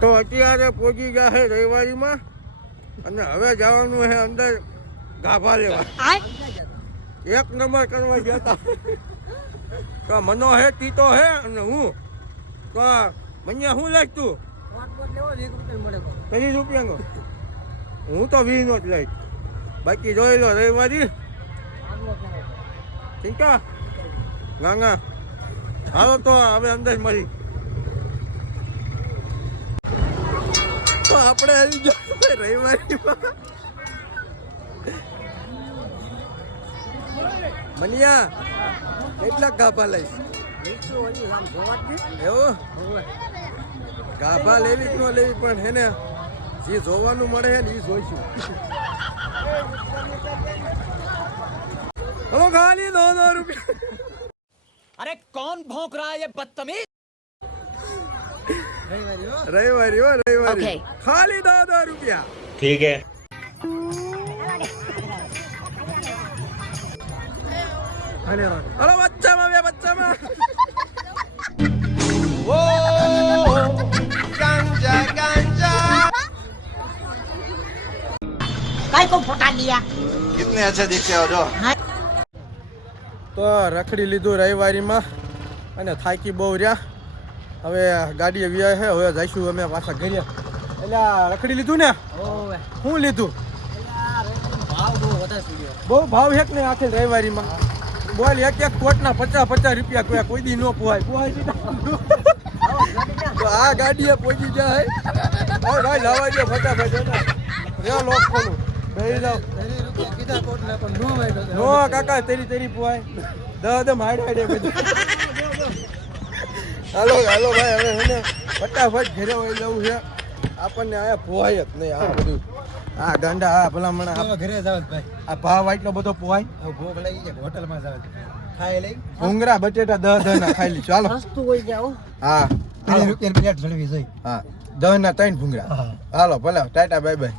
તો અત્યારે પહોંચી ગયા છે રવિવારીમાં અને હવે જવાનું છે અંદર ગાભા લેવા. એક નંબર કરવા ગયા હતા તો મનો હે તીતો હે અને હું તો મને શું લાગતું 30 રૂપિયાનો હું તો 20 નો જ લઈશ. બાકી જોઈ લો રવિવારી ચિંતા ગાંગા હાલો તો હવે અંદર મળી તો આપણે આવી જાય રવિવારીમાં. મનિયા કેટલા ગાભા લઈશ એવું ગાભા લેવી કે ન લેવી પણ હે ને જે જોવાનું મળે છે ને એ જોઈશું. હલો ખાલી 200 રૂપિયા. अरे कौन भौंक रहा है ये बदतमीज. रविवारी खाली 200 रुपया. ठीक है. हेलो बच्चा में वो गांजा गांजा काय को फोटा लिया कितने अच्छे दिखते हो जो. તો રખડી લીધું રવિવારીમાં અને થાકી બહુ રહ્યા. હવે ગાડીએ વ્યા છે હવે જઈશું અમે પાછા ઘરે. એટલે રખડી લીધું ને શું લીધું બહુ ભાવ હેક ને આખી રવિવારીમાં બોલ એક કોટના 50 રૂપિયા કોઈ દી ન પોહાય તો આ ગાડીએ પહોંચી જાય ભાઈ લાવવા દો ફટાફટ રે લોક ખોલું બેહી જાવ નો કાકા તેરી પોહાય દમ હાડે બધું. હાલો ભાઈ હવે હે ને ફટાફટ ઘરે વહી જવું છે આપણને આયા પોહાય જ નહીં આ બધું આ ગાંડા આ ભલામણા ઘરે જાવ ભાઈ આ ભાવ આટલો બધો પોહાય ભોગ લઈ જાય હોટલમાં જાવ ખાઈ લઈ ભૂંગરા બટેટા 10 ના ખાઈ લીધું. ચાલો સસ્તું હોય જાવ હા 30 રૂપિયા પ્લેટ જળવી જોઈ. હા 10 ના 3 ભૂંગરા. હાલો ભલે ટાટા બાય બાય.